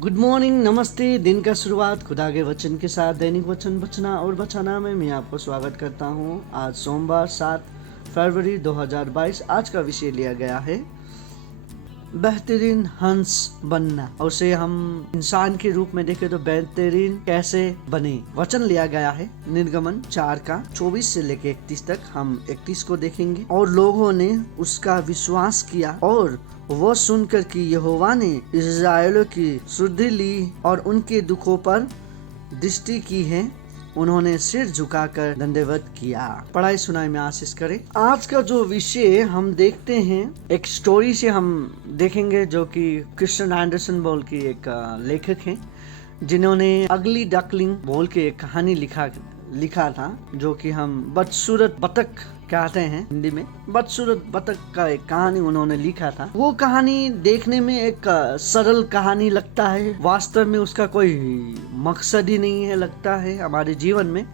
Good morning, नमस्ते। दिन का शुरुआत खुदा के वचन के साथ दैनिक वचन बचना और बचाना में मैं आपको स्वागत करता हूं। आज सोमवार 7 फरवरी 2022। आज का विषय लिया गया है बेहतरीन हंस बनना। और उसे हम इंसान के रूप में देखें तो बेहतरीन कैसे बने। वचन लिया गया है निर्गमन 4 का 24 से लेके 31 तक। हम 31 को देखेंगे। और लोगों ने उसका विश्वास किया और वो सुनकर कि यहोवा ने इस्राएलियों की शुद्धि ली और उनके दुखों पर दृष्टि की है, उन्होंने सिर झुकाकर दंडवत किया। पढ़ाई सुनाई में आशीष करें। आज का जो विषय हम देखते हैं, एक स्टोरी से हम देखेंगे जो कि क्रिश्चियन एंडरसन बोल के एक लेखक हैं, जिन्होंने अगली डकलिंग बोल के एक कहानी लिखा था, जो कि हम बदसूरत बतख कहते हैं हिंदी में। बदसूरत बतख का एक कहानी उन्होंने लिखा था। वो कहानी देखने में एक सरल कहानी लगता है, वास्तव में उसका कोई मकसद ही नहीं है लगता है। हमारे जीवन में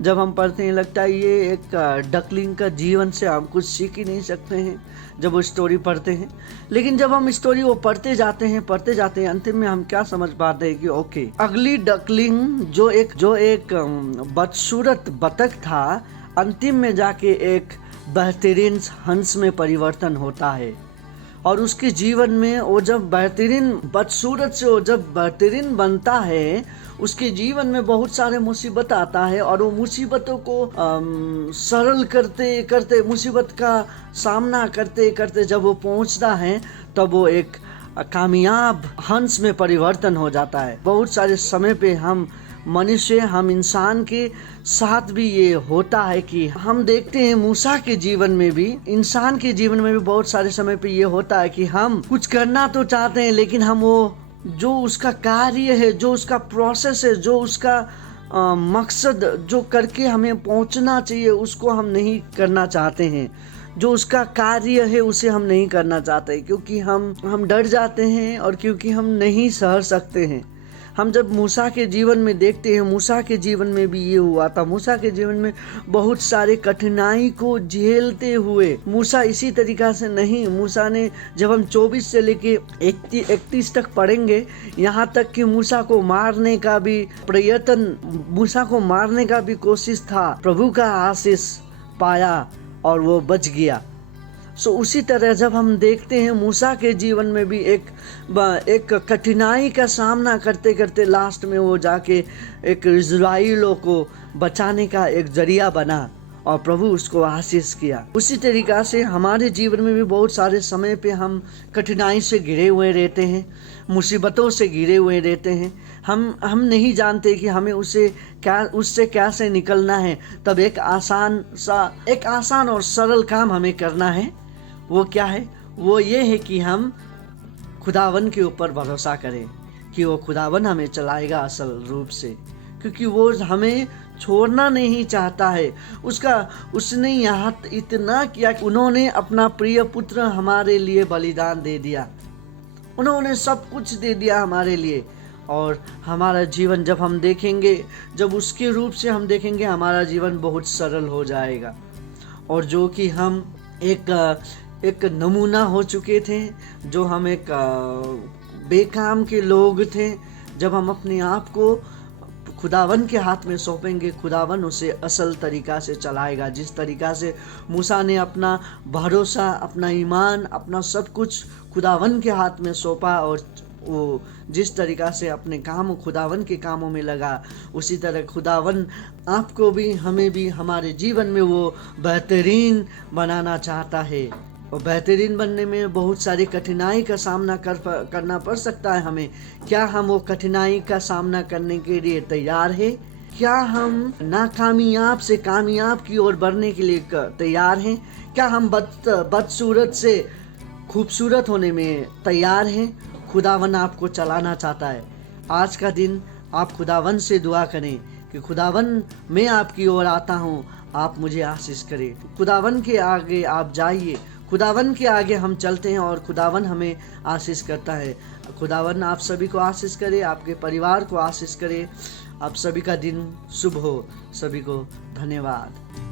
जब हम पढ़ते हैं लगता है ये एक डकलिंग का जीवन से हम कुछ सीख ही नहीं सकते हैं जब वो स्टोरी पढ़ते हैं। लेकिन जब हम स्टोरी वो पढ़ते जाते हैं अंतिम में हम क्या समझ पाते हैं कि ओके, अगली डकलिंग जो एक बदसूरत बतख था, अंतिम में जाके एक बेहतरीन हंस में परिवर्तन होता है। और उसके जीवन में वो जब बेहतरीन बदसूरत से वो जब बेहतरीन बनता है, उसके जीवन में बहुत सारे मुसीबत आता है। और वो मुसीबतों को सरल करते करते, मुसीबत का सामना करते करते जब वो पहुंचता है, तब वो एक कामयाब हंस में परिवर्तन हो जाता है। बहुत सारे समय पे हम इंसान के साथ भी ये होता है कि हम देखते हैं मूसा के जीवन में भी, इंसान के जीवन में भी बहुत सारे समय पे ये होता है कि हम कुछ करना तो चाहते हैं, लेकिन हम वो जो उसका कार्य है, जो उसका प्रोसेस है, जो उसका मकसद जो करके हमें पहुंचना चाहिए, उसको हम नहीं करना चाहते हैं। जो उसका कार्य है उसे हम नहीं करना चाहते, क्योंकि हम डर जाते हैं और क्योंकि हम नहीं सह सकते हैं। हम जब मूसा के जीवन में देखते हैं, मूसा के जीवन में भी ये हुआ था। मूसा के जीवन में बहुत सारे कठिनाई को झेलते हुए मूसा इसी तरीका से नहीं, मूसा ने जब हम 24 से लेके 31 तक पढ़ेंगे, यहाँ तक कि मूसा को मारने का भी प्रयत्न, मूसा को मारने का भी कोशिश था, प्रभु का आशीष पाया और वो बच गया। उसी तरह जब हम देखते हैं मूसा के जीवन में भी एक कठिनाई का सामना करते करते लास्ट में वो जाके एक इस्राएलियों को बचाने का एक जरिया बना और प्रभु उसको आशीष किया। उसी तरीका से हमारे जीवन में भी बहुत सारे समय पे हम कठिनाई से घिरे हुए रहते हैं, मुसीबतों से घिरे हुए रहते हैं। हम नहीं जानते कि हमें उससे कैसे निकलना है। तब एक आसान और सरल काम हमें करना है। वो क्या है? वो ये है कि हम खुदावन के ऊपर भरोसा करें कि वो खुदावन हमें चलाएगा असल रूप से, क्योंकि वो हमें छोड़ना नहीं चाहता है। उसने यहाँ इतना किया कि उन्होंने अपना प्रिय पुत्र हमारे लिए बलिदान दे दिया। उन्होंने सब कुछ दे दिया हमारे लिए। और हमारा जीवन जब हम देखेंगे, जब उसके रूप से हम देखेंगे, हमारा जीवन बहुत सरल हो जाएगा। और जो कि हम एक नमूना हो चुके थे, जो हम एक बेकाम के लोग थे, जब हम अपने आप को खुदावन के हाथ में सौंपेंगे, खुदावन उसे असल तरीका से चलाएगा। जिस तरीका से मूसा ने अपना भरोसा, अपना ईमान, अपना सब कुछ खुदावन के हाथ में सौंपा और वो जिस तरीका से अपने काम खुदावन के कामों में लगा, उसी तरह खुदावन आपको भी, हमें भी, हमारे जीवन में वो बेहतरीन बनाना चाहता है। और बेहतरीन बनने में बहुत सारी कठिनाई का सामना करना पड़ सकता है हमें। क्या हम वो कठिनाई का सामना करने के लिए तैयार है? क्या हम नाकामयाब से कामयाब की ओर बढ़ने के लिए तैयार हैं? क्या हम बदसूरत से खूबसूरत होने में तैयार हैं? खुदावन आपको चलाना चाहता है। आज का दिन आप खुदावन से दुआ करें कि खुदावन, मैं आपकी ओर आता हूँ, आप मुझे आशीष करें। खुदावन के आगे आप जाइए, खुदावन के आगे हम चलते हैं और खुदावन हमें आशीष करता है। खुदावन आप सभी को आशीष करे, आपके परिवार को आशीष करे। आप सभी का दिन शुभ हो। सभी को धन्यवाद।